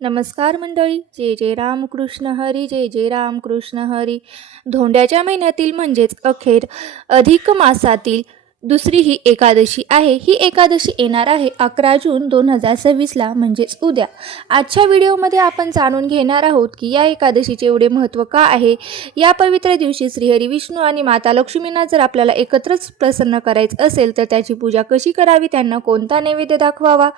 नमस्कार मंडळी. जय जय रामकृष्ण हरी, जय जय रामकृष्ण हरी. धोंड्याच्या महिन्यातील म्हणजेच अखेर अधिक मासातील दुसरी ही एकादशी आहे. ही एकादशी येणार आहे 11 जून 2026ला म्हणजेच उद्या. आजच्या व्हिडिओमध्ये आपण जाणून घेणार आहोत की या एकादशीचे एवढे महत्त्व का आहे. या पवित्र दिवशी श्रीहरी विष्णू आणि माता लक्ष्मींना जर आपल्याला एकत्रच प्रसन्न करायचं असेल तर त्याची पूजा कशी करावी, त्यांना कोणता नैवेद्य दाखवावा,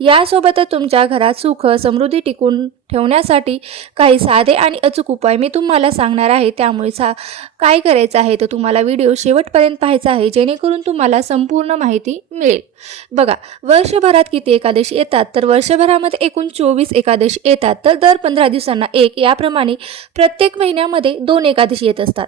यासोबतच तुमच्या घरात सुख समृद्धी टिकून ठेवण्यासाठी काही साधे आणि अचूक उपाय मी तुम्हाला सांगणार आहे. त्यामुळे काय करायचं आहे तर तुम्हाला व्हिडिओ शेवटपर्यंत पाहायचा आहे, जेणेकरून तुम्हाला संपूर्ण माहिती मिळेल. बघा, वर्षभरात किती एकादशी येतात तर वर्षभरामध्ये एकूण 24 एकादशी येतात. तर दर 15 दिवसांना एक, याप्रमाणे प्रत्येक महिन्यामध्ये 2 एकादशी येत असतात.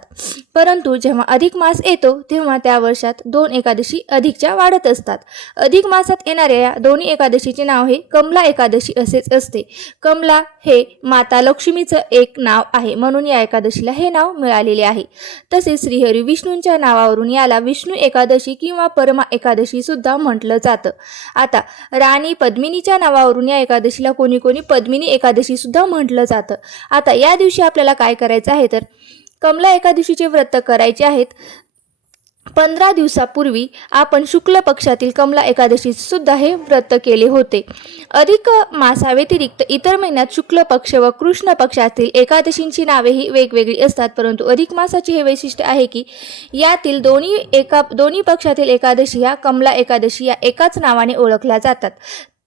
परंतु जेव्हा अधिक मास येतो तेव्हा त्या वर्षात 2 एकादशी अधिकच्या वाढत असतात. अधिक मासात येणाऱ्या या दोन्ही एकादशीचे नाव हे कमला एकादशी असेच असते. कमला हे माता लक्ष्मीचं एक नाव आहे, म्हणून या एकादशीला हे नाव मिळालेले आहे. तसेच श्रीहरी विष्णूंच्या नावावरून याला विष्णू एकादशी किंवा परमा एकादशी सुद्धा म्हटलं जातं. आता राणी पद्मिनीच्या नावावरून या एकादशीला कोणी पद्मिनी एकादशी सुद्धा म्हटलं जातं. आता या दिवशी आपल्याला काय करायचं आहे तर कमला एकादशीचे व्रत करायचे आहेत. 15 दिवसापूर्वी आपण शुक्ल पक्षातील कमला एकादशी सुद्धा हे व्रत केले होते. अधिक मासाव्यतिरिक्त इतर महिन्यात शुक्ल पक्ष व कृष्ण पक्षातील एकादशींची नावे ही वेगवेगळी असतात. परंतु अधिक मासाचे हे वैशिष्ट्य आहे की यातील दोन्ही पक्षातील एकादशी या कमला एकादशी या एकाच नावाने ओळखल्या जातात.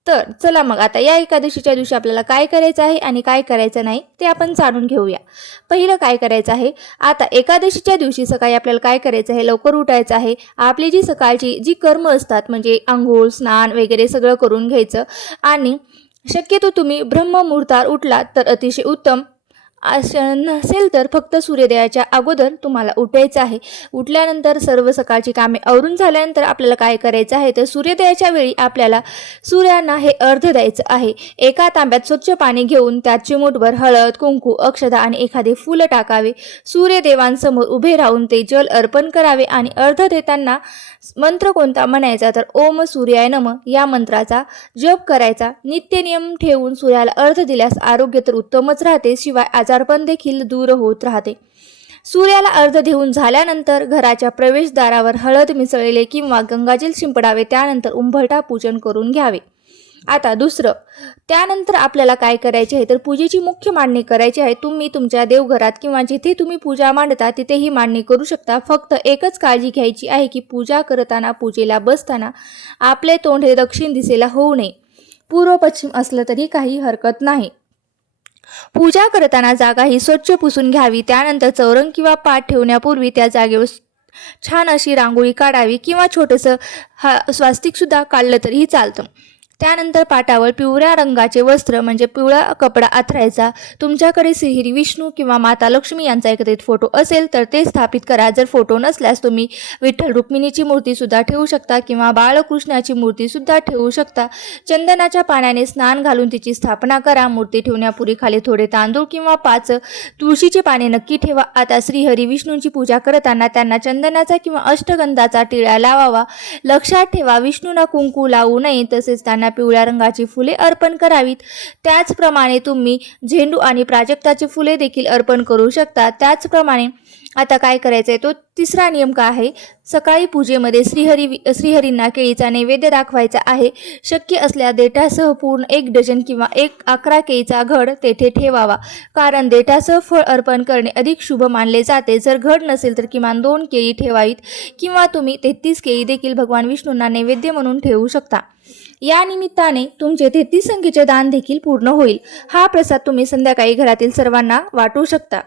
तर चला मग आता या एकादशीच्या दिवशी आपल्याला काय करायचं आहे आणि काय करायचं नाही ते आपण जाणून घेऊया. पहिलं काय करायचं आहे, आता एकादशीच्या दिवशी सकाळी आपल्याला काय करायचं आहे, लवकर उठायचं आहे. आपली जी सकाळची जी कर्म असतात म्हणजे आंघोळ स्नान वगैरे सगळं करून घ्यायचं आणि शक्यतो तुम्ही ब्रह्ममुहूर्तावर उठलात तर अतिशय उत्तम. असं नसेल तर फक्त सूर्योदयाच्या अगोदर तुम्हाला उठायचं आहे. उठल्यानंतर सर्व सकाळची कामे आवरून झाल्यानंतर आपल्याला काय करायचं आहे तर सूर्योदयाच्या वेळी आपल्याला सूर्यांना हे अर्घ्य द्यायचं आहे. एका तांब्यात स्वच्छ पाणी घेऊन त्यात चिमूटभर हळद, कुंकू, अक्षता आणि एखादे फूल टाकावे. सूर्यदेवांसमोर उभे राहून ते जल अर्पण करावे आणि अर्घ्य देताना मंत्र कोणता म्हणायचा तर ओम सूर्याय नमः या मंत्राचा जप करायचा. नित्यनियम ठेवून सूर्याला अर्घ्य दिल्यास आरोग्य तर उत्तमच राहते, शिवाय आजारपण देखील दूर होत राहते. सूर्याला अर्घ्य देऊन झाल्यानंतर घराच्या प्रवेशद्वारावर हळद मिसळलेले किंवा गंगाजल शिंपडावे. त्यानंतर उंबरठा पूजन करून घ्यावे. आता दुसरं, त्यानंतर आपल्याला काय करायचे आहे तर पूजेची मुख्य मांडणी करायची आहे. तुम्ही तुमच्या देवघरात किंवा जिथे तुम्ही पूजा मांडता तिथेही मांडणी करू शकता. फक्त एकच काळजी घ्यायची आहे की पूजा करताना, पूजेला बसताना आपले तोंड हे दक्षिण दिशेला होऊ नये. पूर्व पश्चिम असलं तरी काही हरकत नाही. पूजा करताना जागा ही स्वच्छ पुसून घ्यावी. त्यानंतर चौरंग किंवा पाट ठेवण्यापूर्वी त्या जागेवर छान अशी रांगोळी काढावी किंवा छोटंसं स्वास्तिक सुद्धा काढलं तरीही चालतं. त्यानंतर पाटावर पिवळ्या रंगाचे वस्त्र म्हणजे पिवळा कपडा अंथरायचा. तुमच्याकडे श्रीहरी विष्णू किंवा माता लक्ष्मी यांचा एकत्रित फोटो असेल तर ते स्थापित करा. जर फोटो नसल्यास तुम्ही विठ्ठल रुक्मिणीची मूर्ती सुद्धा ठेवू शकता किंवा बाळकृष्णाची मूर्ती सुद्धा ठेवू शकता. चंदनाच्या पाण्याने स्नान घालून तिची स्थापना करा. मूर्ती ठेवण्यापूर्वी खाली थोडे तांदूळ किंवा 5 तुळशीची पाने नक्की ठेवा. आता श्रीहरी विष्णूंची पूजा करताना त्यांना चंदनाचा किंवा अष्टगंधाचा टिळा लावावा. लक्षात ठेवा, विष्णूंना कुंकू लावू नये, तसेच त्यांना पिवळ्या रंगाची फुले अर्पण करावीत. त्याचप्रमाणे तुम्ही झेंडू आणि प्राजक्ताची फुले देखील अर्पण करू शकता. त्याचप्रमाणे आता काय करायचं आहे तो तिसरा नियम काय आहे, सकाळी पूजेमध्ये श्रीहरींना केळीचा नैवेद्य दाखवायचा आहे. शक्य असल्यास देठासह पूर्ण 1 डझन किंवा 11 केळीचा घड तेथे ठेवावा, कारण देठासह फळ अर्पण करणे अधिक शुभ मानले जाते. जर घड नसेल तर किमान 2 केळी ठेवावीत किंवा तुम्ही 33 केळी देखील भगवान विष्णूंना नैवेद्य म्हणून ठेवू शकता. या निमित्ताने तुमचे 33 संख्येचे दान देखील पूर्ण होईल. हा प्रसाद तुम्ही संध्याकाळी घरातील सर्वांना वाटू शकता.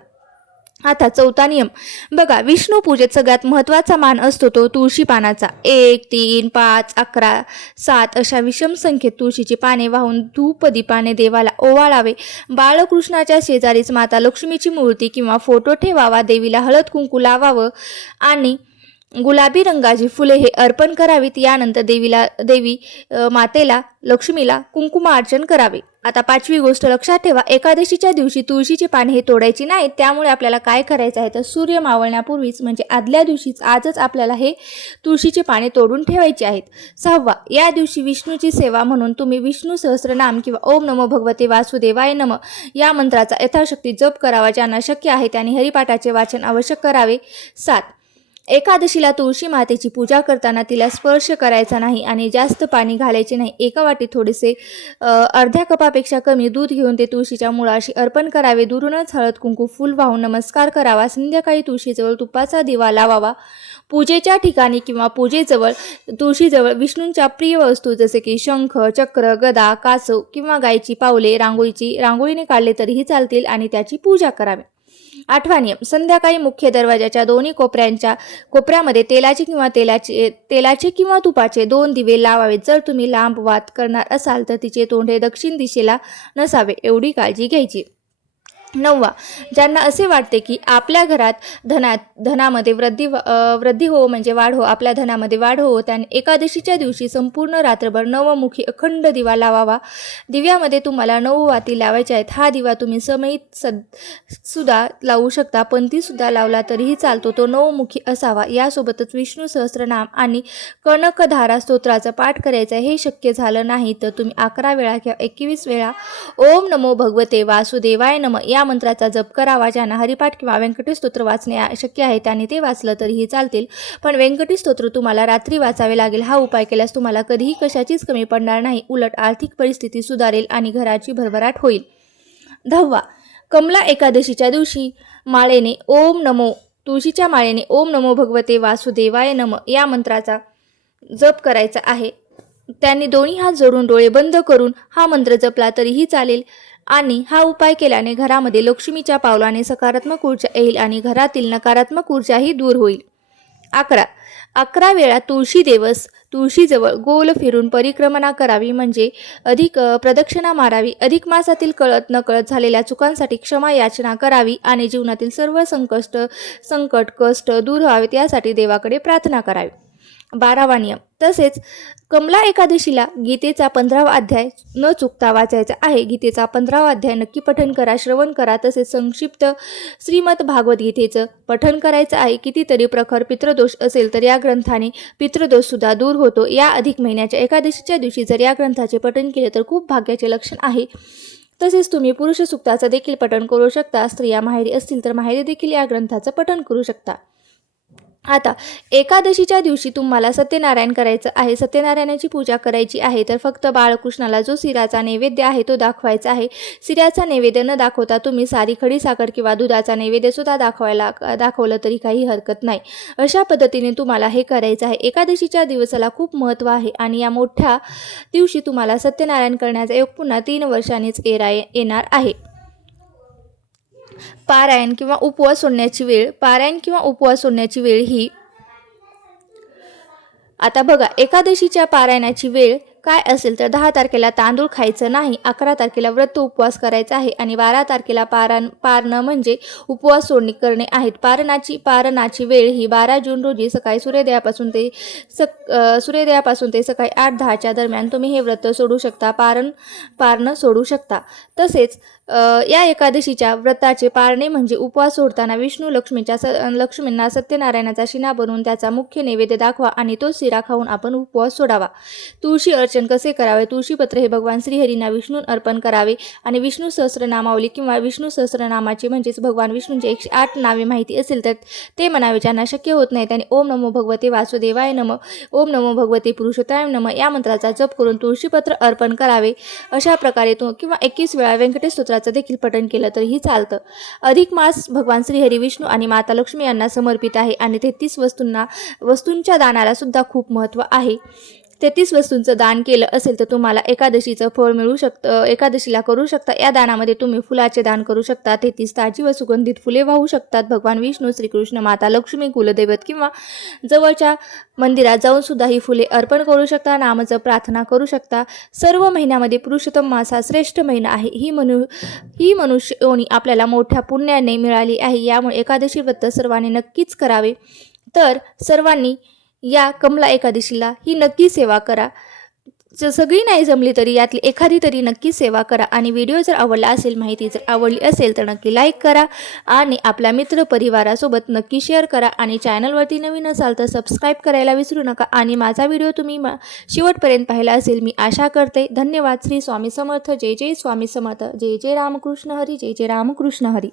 आता चौथा नियम बघा, विष्णू पूजेत सगळ्यात महत्त्वाचा मान असतो तो तुळशी पानाचा. 1, 3, 5, 11, 7 अशा विषम संख्येत तुळशीची पाने वाहून धूप दीपाने देवाला ओवाळावे. बाळकृष्णाच्या शेजारीच माता लक्ष्मीची मूर्ती किंवा फोटो ठेवावा. देवीला हळद कुंकू लावावं आणि गुलाबी रंगाची फुले हे अर्पण करावीत. यानंतर देवी मातेला लक्ष्मीला कुंकुमार्चन करावे. आता 5वी गोष्ट लक्षात ठेवा, एकादशीच्या दिवशी तुळशीची पाने हे तोडायची नाहीत. त्यामुळे आपल्याला काय करायचं आहे तर सूर्य मावळण्यापूर्वीच म्हणजे आदल्या दिवशीच आजच आपल्याला हे तुळशीची पाने तोडून ठेवायची आहेत. 6वा, या दिवशी विष्णूची सेवा म्हणून तुम्ही विष्णू सहस्त्रनाम किंवा ओम नमो भगवते वासुदेवाय नमः या मंत्राचा यथाशक्ती जप करावा. ज्यांना शक्य आहे त्यांनी हरिपाठाचे वाचन आवश्यक करावे. 7, एकादशीला तुळशी मातेची पूजा करताना तिला स्पर्श करायचा नाही आणि जास्त पाणी घालायचे नाही. एका वाटीत थोडेसे अर्ध्या कपापेक्षा कमी दूध घेऊन ते तुळशीच्या मुळाशी अर्पण करावे. दुरूनच हळद कुंकू फूल वाहून नमस्कार करावा. संध्याकाळी तुळशीजवळ तुपाचा दिवा लावावा. पूजेच्या ठिकाणी किंवा पूजेजवळ तुळशीजवळ विष्णूंच्या प्रिय वस्तू जसे की शंख, चक्र, गदा, कासव किंवा गायची पावले रांगोळीने काढले तरीही चालतील आणि त्याची पूजा करावी. 8वा नियम, संध्याकाळी मुख्य दरवाजाच्या दोन्ही कोपऱ्यामध्ये तेलाचे किंवा तुपाचे 2 दिवे लावावेत. जर तुम्ही लांब वात करणार असाल तर तिचे तोंड हे दक्षिण दिशेला नसावे, एवढी काळजी घ्यायची. 9वा, ज्यांना असे वाटते की आपल्या घरात धनामध्ये वृद्धी हो म्हणजे वाढ हो, आपल्या धनामध्ये वाढ हो, त्याने एकादशीच्या दिवशी संपूर्ण रात्रभर नवमुखी अखंड दिवा लावावा. दिव्यामध्ये तुम्हाला 9 वाती लावायच्या आहेत. हा दिवा तुम्ही समईत सुद्धा लावू शकता, पंथीसुद्धा लावला तरीही चालतो. तो 9मुखी असावा. यासोबतच विष्णू सहस्त्रनाम आणि कनकधारा स्तोत्राचा पाठ करायचा. हे शक्य झालं नाही तर तुम्ही 11 वेळा किंवा 21 वेळा ओम नमो भगवते वासुदेवाय नमः या मंत्राचा जप करावा. ज्यांना हरिपाठ किंवा व्यंकटेश स्तोत्र वाचणे शक्य आहे त्यांनी ते वाचलं तरीही चालतील, पण व्यंकटेश स्तोत्र तुम्हाला रात्री वाचावे लागेल. हा उपाय केल्यास तुम्हाला कधीही कशाचीच कमी पडणार नाही, उलट आर्थिक परिस्थिती सुधारेल आणि घराची भरभराट होईल. 10वा, कमला एकादशीच्या दिवशी तुळशीच्या माळेने ओम नमो भगवते वासुदेवाय नमः या मंत्राचा जप करायचा आहे. त्यांनी दोन्ही हात जोडून डोळे बंद करून हा मंत्र जपला तरीही चालेल आणि हा उपाय केल्याने घरामध्ये लक्ष्मीच्या पावलाने सकारात्मक ऊर्जा येईल आणि घरातील नकारात्मक ऊर्जाही दूर होईल. 11 वेळा तुळशीजवळ गोल फिरून परिक्रमणा करावी म्हणजे अधिक प्रदक्षिणा मारावी. अधिक मासातील कळत नकळत झालेल्या चुकांसाठी क्षमा याचना करावी आणि जीवनातील सर्व संकट कष्ट दूर व्हावेत यासाठी देवाकडे प्रार्थना करावी. 12वा नियम, तसेच कमला एकादशीला गीतेचा 15वा अध्याय न चुकता वाचायचा आहे. गीतेचा 15वा अध्याय नक्की पठण करा, श्रवण करा. तसेच संक्षिप्त श्रीमद भागवत गीतेचं पठण करायचं आहे. कितीतरी प्रखर पितृदोष असेल तर या ग्रंथाने पितृदोष सुद्धा दूर होतो. या अधिक महिन्याच्या एकादशीच्या दिवशी जर या ग्रंथाचे पठण केले तर खूप भाग्याचे लक्षण आहे. तसेच तुम्ही पुरुष सूक्ताचं देखील पठण करू शकता. स्त्रिया माहेरी असतील तर माहेरी देखील या ग्रंथाचं पठण करू शकता. आता एकादशीच्या दिवशी तुम्हाला सत्यनारायण करायचं आहे. सत्यनारायणाची पूजा करायची आहे तर फक्त बाळकृष्णाला जो शिराचा नैवेद्य आहे तो दाखवायचा आहे. शिऱ्याचा नैवेद्य न दाखवता तुम्ही सारी खडी साखर किंवा दुधाचा नैवेद्य सुद्धा दाखवलं तरी काही हरकत नाही. अशा पद्धतीने तुम्हाला हे करायचं आहे. एकादशीच्या दिवसाला खूप महत्त्व आहे आणि या मोठ्या दिवशी तुम्हाला सत्यनारायण करण्याचा योग पुन्हा 3 वर्षांनीच येणार आहे. पारायण किंवा उपवास सोडण्याची वेळ ही आता बघा, एकादशीच्या पारायणाची वेळ काय असेल तर 10 तारखेला तांदूळ खायचं नाही, 11 तारखेला व्रत उपवास करायचा आहे आणि 12 तारखेला पारणं म्हणजे उपवास सोडणी करणे आहेत. पारणाची वेळ ही 12 जून रोजी सकाळी सूर्योदयापासून ते सकाळी 8-10च्या दरम्यान तुम्ही हे व्रत सोडू शकता, पारणं सोडू शकता. तसेच या एकादशीच्या व्रताचे पारणे म्हणजे उपवास सोडताना विष्णू लक्ष्मींना सत्यनारायणाचा शिना बनवून त्याचा मुख्य नैवेद्य दाखवा आणि तो शिरा खाऊन आपण उपवास सोडावा. तुळशी अर्चन कसे करावे? तुळशीपत्र हे भगवान श्रीहरींना विष्णू अर्पण करावे आणि विष्णू सहस्रनामावली किंवा विष्णू सहस्रनामाची म्हणजेच भगवान विष्णूंचे 108 नावे माहिती असेल तर ते म्हणावे. ज्यांना शक्य होत नाही त्यांनी ओम नमो भगवते वासुदेवाय नमः, ओम नमो भगवते पुरुषोत्तमाय नमः या मंत्राचा जप करून तुळशीपत्र अर्पण करावे. अशा प्रकारे किंवा 21 वेळा व्यंकटेश स्तोत्राचं देखील पठण केलं तरीही चालतं. अधिक मास भगवान श्रीहरी विष्णू आणि माता लक्ष्मी यांना समर्पित आहे आणि 33 वस्तूंच्या दानाला सुद्धा खूप महत्त्व आहे. 33 वस्तूंचं दान केलं असेल तर तुम्हाला एकादशीचं फळ मिळू शकतं. एकादशीला करू शकता. या दानामध्ये तुम्ही फुलाचे दान करू शकता. 33 ताजी व सुगंधित फुले वाहू शकतात. भगवान विष्णू, श्रीकृष्ण, माता लक्ष्मी, कुलदैवत किंवा जवळच्या मंदिरात जाऊन सुद्धा ही फुले अर्पण करू शकता. नामजप प्रार्थना करू शकता. सर्व महिन्यामध्ये पुरुषोत्तम मास हा श्रेष्ठ महिना आहे. ही मनुष्य योनी आपल्याला मोठ्या पुण्याने मिळाली आहे. यामुळे एकादशी व्रत सर्वांनी नक्कीच करावे. तर सर्वांनी या कमला एकादशीला ही नक्की सेवा करा. सगळी नाही जमली तरी यातली एखादी तरी नक्की सेवा करा. आणि व्हिडिओ जर आवडला असेल, माहिती जर आवडली असेल तर नक्की लाईक करा आणि आपल्या मित्र परिवारासोबत नक्की शेअर करा. आणि चॅनलवरती नवीन असाल तर सबस्क्राईब करायला विसरू नका. आणि माझा व्हिडिओ तुम्ही शेवटपर्यंत पाहिला असेल मी आशा करते. धन्यवाद. श्री स्वामी समर्थ. जय जय स्वामी समर्थ. जय जय रामकृष्ण हरी. जय जय रामकृष्ण हरी.